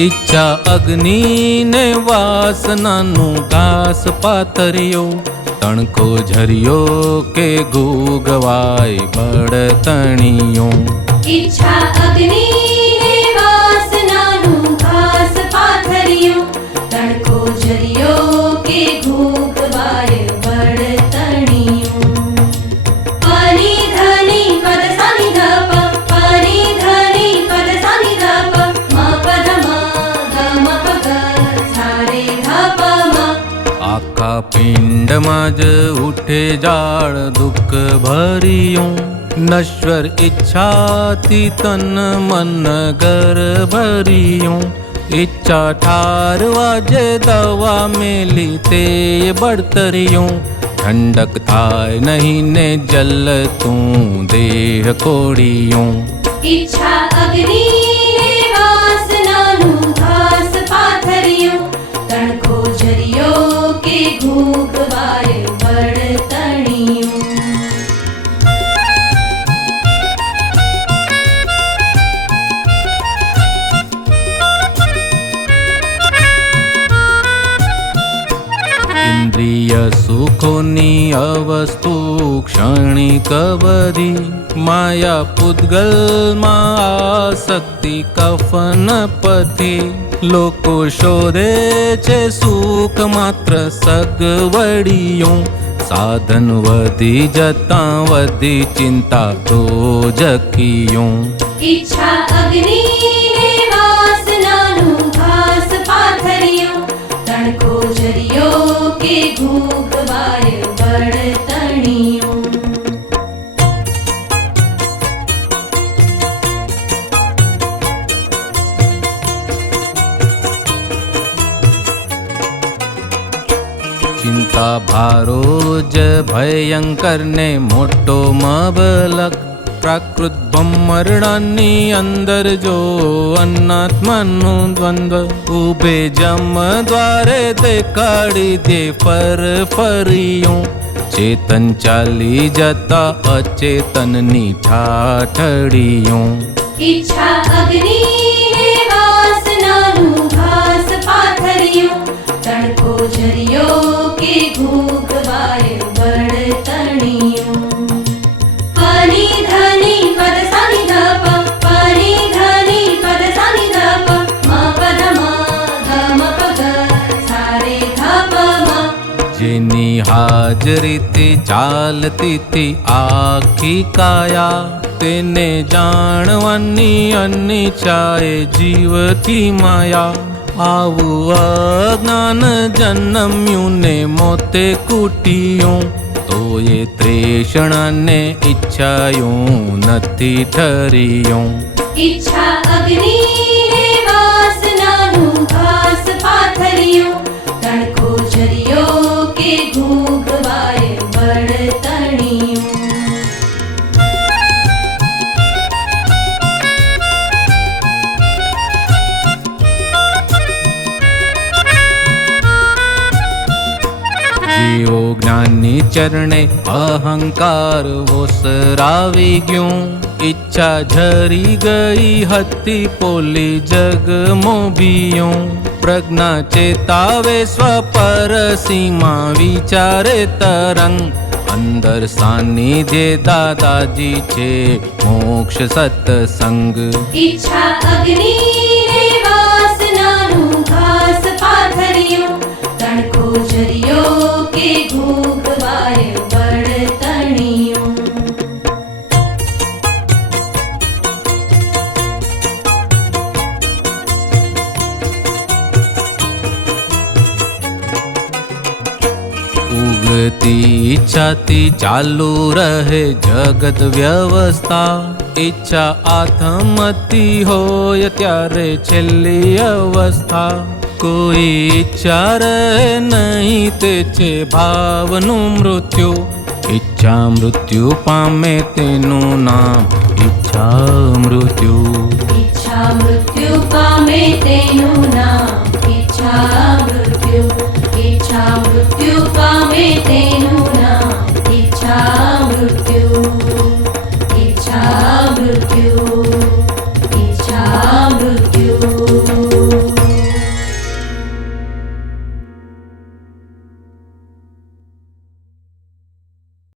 ઈચ્છા અગ્નિને વાસનાનું ઘાસ પાથર્યો, તણકો ઝર્યો કે ગૂગવાય બળતણીયો. ઈચ્છા અગ્નિને વાસનાનું ઘાસ પાથર્યું, તણકો ઝર્યો કે ઘૂઘવાય બળતણીયું. પાની ધની પદ સાની ધપ, પાની ધની પદ સાની ધપ, મ પદ મ ગ મ પ ગ સા રે ધ પ મ. આખા પિંડમાં જ ઉઠે જાળ દુઃખ ભર્યું, નશ્વર ઈચ્છાથી તન મન ઘર ભર્યું. ઈચ્છા ઠારવા જે દવા મેલી તે બળતર્યું, ઠંડક થાય નહીં ને જલતું દેહ કોડિયું. ઈચ્છા અગ્નિને વાસનાનું ઘાસ પાથર્યું, તણકો ઝર્યો કે ઘૂઘવાય બળતણીયું. ઇન્દ્રિય સુખોની અવસ્તુ ક્ષણિક બધી, માયા પૂતગલમાં આસક્તિ કફન પથી. લોકો શોધે છે સુખ માત્ર સગવડિયું, સાધન વધી જતાં વધી ચિંતા તો જકિયું. ઈચ્છા અગ્નિને વાસનાનું ઘાસ પાથર્યું, તણકો ઝર્યો કે ઘૂઘવાય બળતણીયું. ચિંતા ભારો જ ભયંકર ને મોટો મબલક, પ્રાકૃત બ્રહ્મરણાની અંદર જો અનાત્માનું દ્વંદ્વ. ઉભે જમ દ્વારે દેખાડી દે ફરિયું, ચેતન ચાલી જતા અચેતનની ઠાઠડિયું. ઈચ્છા અગ્નિને વાસનાનું ઘાસ પાથર્યું, તણકો ઝર્યો કે ઘૂઘવાય બળતણીયું. પાની ધની પદ સાની ધપ, પાની ધની પદ સાની ધપ, મ પદ મ ગ મ પ ગ સા રે ધ પ મ. જેની હાજરીથી ચાલતી આખી કાયા, તેને જાણવાની અનિચ્છાએ જીવથી માયા. આવું અજ્ઞાન જન્મ્યું ને મોતે કૂટ્યું, તો એ તૃષ્ણાને ઈચ્છાયું નથી ઠર્યું. ઈચ્છા અગ્નિને વાસનાનું ઘાસ પાથર્યું, તણકો ઝર્યો કે ઘૂઘવાય બળતણીયું. જીવો જ્ઞાની ચરણે અહંકાર ઓસરાવી ગયું, ઈચ્છા ઝરી ગઈ હતી પોલી જગ મોભિયું. પ્રજ્ઞા ચેતાવે સ્વપર સીમા વિચારે તરંગ, અંદર સાનિધ્ય દાદાજી છે મોક્ષ સત્સંગ. ઈચ્છા અગ્નિને વાસનાનું ઘાસ પાથર્યું, તણકો ઝર્યો કે ઘૂઘવાય બળતણીયું. ઉગતી ઈચ્છાથી ચાલુ રહે જગત વ્યવસ્થા, ઈચ્છા આથમતી હોય ત્યારે છેલ્લી અવસ્થા. કોઈ ઈચ્છા રહે નહીં તે છે ભાવનું મૃત્યુ, ઈચ્છા મૃત્યુ પામે તેનું નામ ઈચ્છા મૃત્યુ. ઈચ્છા મૃત્યુ પામે તેનું નામ ઈચ્છા મૃત્યુ, ઈચ્છા મૃત્યુ પામે તેનું નામ ઈચ્છા મૃત્યુ, ઈચ્છા મૃત્યુ.